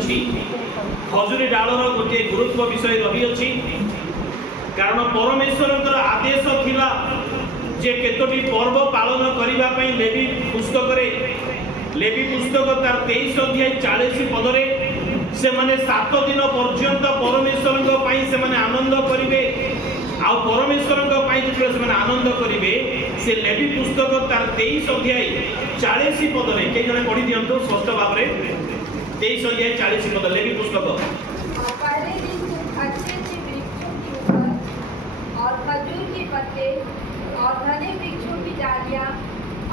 अछि खजुरी डालर गोटे गुरुत्व विषय रही अछि कारण परमेश्वर आदेश थिला जे केतोटी पर्व पालन करिबा पई लेवी पुस्तक तार 23 अध्याय 40 पदरे से माने 7 दिन पर्यंत परमेश्वर पई से माने आनंद करिवे आ परमेश्वर पई जे से माने आनंद करिवे से लेवी पुस्तक तार 23 अध्याय 40 पदरे के जने पढ़ी दियंतो स्पष्ट भाव रे 23 अध्याय 40 पद लेवी पुस्तक पहले दिन तुम अच्छे वृक्षों के ऊपर और खजूर के पत्ते और घने वृक्षों की डालियां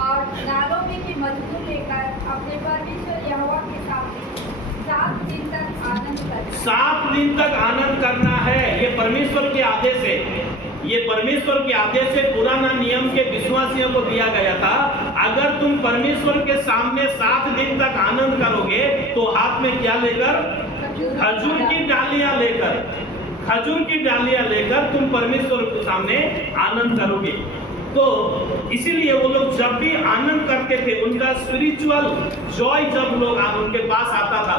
और नालों में के मजदूर लेकर अपने परमेश्वर यहोवा के सामने 7 दिन तक आनंद करना। 7 दिन तक आनंद करना है। ये परमेश्वर के आदेश है। ये परमेश्वर के आदेश से पुराना नियम के विश्वासियों को दिया गया था। अगर तुम परमेश्वर के सामने 7 दिन तक आनंद करोगे तो हाथ में क्या लेकर? खजूर की डालियां लेकर तुम परमेश्वर के सामने आनंद करोगे। तो इसीलिए वो लोग जब भी आनंद करते थे उनका स्पिरिचुअल जॉय जब लोग उनके पास आता था,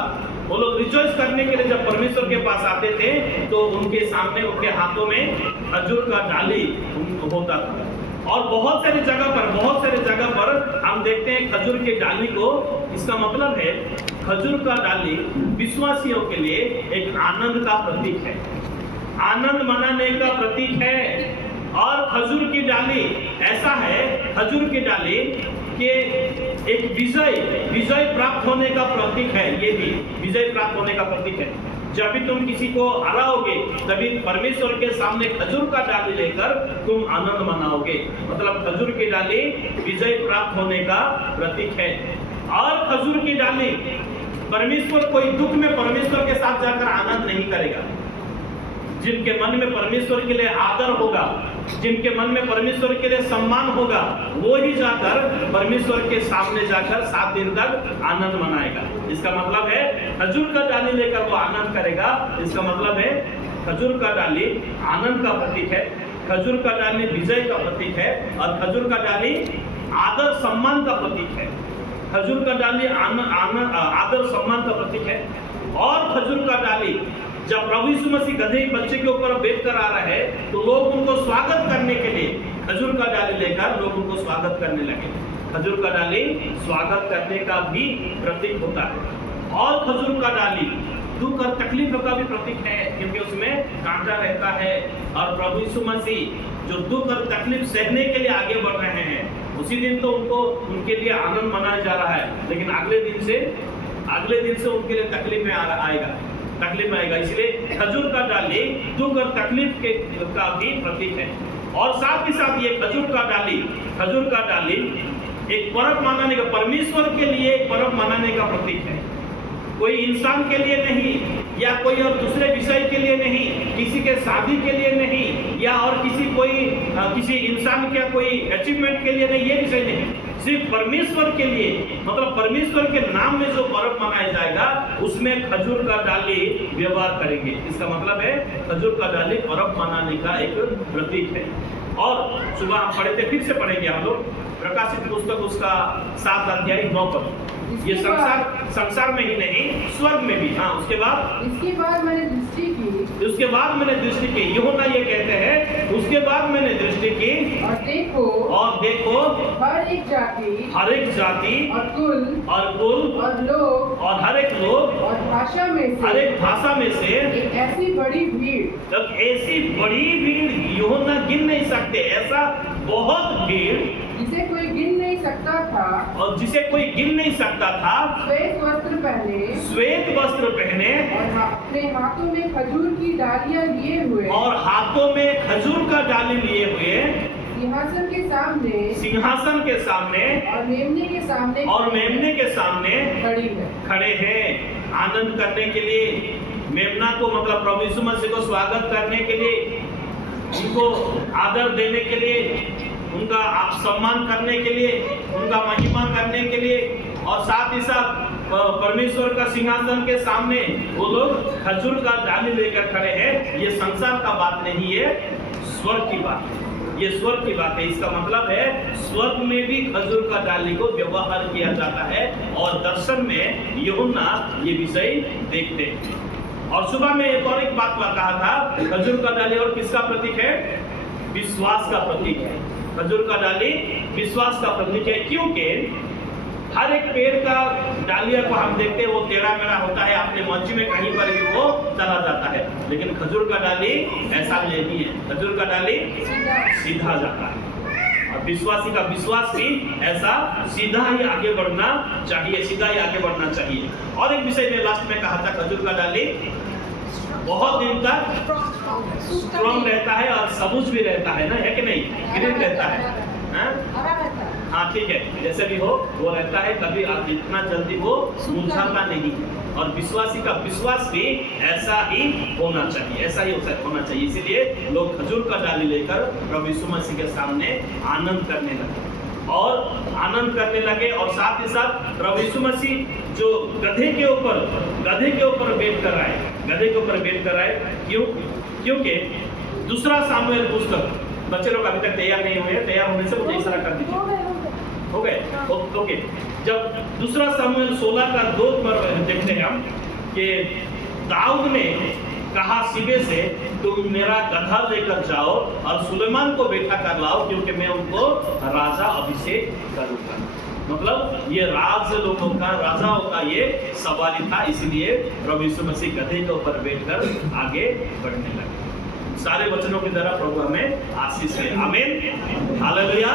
वो लोग रिजॉइस करने के लिए जब परमेश्वर के पास आते थे तो उनके सामने उनके हाथों में खजूर का डाली होता था। और बहुत सारी जगह पर हम देखते हैं खजूर की डाली को। इसका मतलब है खजूर का डाली विश्वासियों के लिए एक आनंद का प्रतीक है, आनंद मनाने का प्रतीक है। और खजूर की डाली ऐसा है, खजूर की डाली के एक विजय प्राप्त होने का प्रतीक है। ये भी विजय प्राप्त होने का प्रतीक है। जब भी तुम किसी को हराओगे तभी परमेश्वर के सामने खजूर का डाली लेकर तुम आनंद मनाओगे। मतलब खजूर की डाली विजय प्राप्त होने का प्रतीक है। और खजूर की डाली परमेश्वर कोई दुख में परमेश्वर के साथ जाकर आनंद नहीं करेगा। जिनके मन में परमेश्वर के लिए आदर होगा, जिनके मन में परमेश्वर के लिए सम्मान होगा, वो ही जाकर परमेश्वर के सामने जाकर 7 दिन तक आनंद मनाएगा। इसका मतलब है खजूर का डाली लेकर वो आनंद करेगा। इसका मतलब है खजूर का डाली आनंद का प्रतीक है, खजूर का डाली विजय का प्रतीक है और खजूर का डाली आदर सम्मान का प्रतीक है। खजूर का डाली आदर सम्मान का प्रतीक है। और खजूर का डाली जब प्रभु यीशु मसीह गधे बच्चे के ऊपर बैठ कर आ रहा है तो लोग उनको स्वागत करने के लिए खजूर का डाली लेकर लोग उनको स्वागत करने लगे। खजूर का डाली स्वागत करने का भी प्रतीक होता है। और खजूर का डाली दुख और तकलीफ का भी प्रतीक है, क्योंकि उसमें कांटा रहता है। और प्रभु यीशु मसीह जो दुख और तकलीफ सहने के लिए आगे बढ़ रहे हैं, उसी दिन तो उनके लिए आनंद मनाया जा रहा है, लेकिन अगले दिन से उनके लिए तकलीफ में आएगा। इसलिए खजूर का डाली दुख और तकलीफ का भी प्रतीक है। और साथ ही साथ ये खजूर का डाली एक पर्व मनाने का, परमेश्वर के लिए एक पर्व मनाने का प्रतीक है। कोई इंसान के लिए नहीं या कोई और दूसरे विषय के लिए नहीं, किसी के शादी के लिए नहीं या और किसी इंसान के कोई अचीवमेंट के लिए नहीं, ये विषय नहीं, सिर्फ परमेश्वर के लिए, मतलब परमेश्वर के नाम में जो पर्व मनाया जाएगा उसमें खजूर का डाली व्यवहार करेंगे। इसका मतलब है खजूर का डाली पर्व मनाने का एक प्रतीक है। और सुबह हम पढ़े थे, फिर से पढ़ेंगे हम लोग प्रकाशित पुस्तक उसका 7 अध्याय 9 पद। ये संसार में ही नहीं स्वर्ग में भी। हाँ, उसके बाद मैंने दृष्टि की यूहन्ना ये कहते हैं, उसके बाद मैंने दृष्टि की और देखो हर एक जाति और कुल और हर एक लोग और हर एक भाषा में से एक ऐसी बड़ी भीड़ यूहन्ना गिन नहीं सकते, ऐसा बहुत भीड़ जिसे कोई गिन नहीं सकता था और जिसे कोई गिन नहीं सकता था। श्वेत वस्त्र पहने और अपने हाथों में खजूर की डालियां लिए हुए और हाथों में खजूर का डाली लिए हुए सिंहासन के सामने और मेमने के सामने खड़े हैं आनंद करने के लिए। मेमना को मतलब प्रभु यीशु मसीह को स्वागत करने के लिए, उनको आदर देने के लिए, उनका सम्मान करने के लिए, उनका महिमा करने के लिए, और साथ ही साथ परमेश्वर का सिंहासन के सामने वो लोग खजूर का डाली लेकर खड़े हैं। ये संसार का बात नहीं है, स्वर्ग की बात है। ये स्वर्ग की बात है। इसका मतलब है स्वर्ग में भी खजूर का डाली को व्यवहार किया जाता है और दर्शन में यूहन्ना ये विषय देखते हैं। और सुबह में एक और एक बात कहा था, खजूर का डाली और किसका प्रतीक है? विश्वास का प्रतीक है। खजूर का डाली विश्वास का प्रतीक है, क्योंकि हर एक पेड़ का डालिया को हम देखते हैं वो टेढ़ा मेढ़ा होता है, अपने मंच में कहीं पर भी वो चला जाता है, लेकिन खजूर का डाली ऐसा नहीं है। खजूर का डाली सीधा जाता है और विश्वासी का विश्वास भी ऐसा सीधा ही आगे बढ़ना चाहिए, सीधा ही आगे बढ़ना चाहिए। और एक विषय में लास्ट में कहा था, खजूर का डाली बहुत दिन तक स्ट्रॉन्ग रहता है और सबूज भी रहता है ना, है कि नहीं? ग्रीन रहता है, हाँ ठीक है, जैसे भी हो वो रहता है, कभी इतना जल्दी वो मुरझाता नहीं। और विश्वासी का विश्वास भी ऐसा ही होना चाहिए, ऐसा ही होना चाहिए। इसीलिए लोग खजूर का डाली लेकर प्रभु यीशु मसीह के सामने आनंद करने लगे और साथ ही साथ प्रभु यीशु मसीह जो गधे के ऊपर बैठ कर आए, क्योंकि दूसरा सामुएल पुस्तक, बच्चे लोग अभी तक तैयार नहीं हुए, तैयार होने से मुझे इशारा कर दीजिए। हो गए? ओके। जब दूसरा सामुएल 16 का 2 पर देखते हैं हम कि दाऊद ने कहा सीबे से, तुम मेरा गधा लेकर जाओ और सुलेमान को बैठा कर लाओ, क्योंकि मैं उनको राजा अभिषेक करूंगा। मतलब ये राज लोगों का, राजाओं का ये सवारी था, इसलिए प्रभु यीशु मसीह गधे के ऊपर बैठकर आगे बढ़ने लगे। सारे वचनों के द्वारा प्रभु हमें आशीष दे। आमीन, हालेलुया।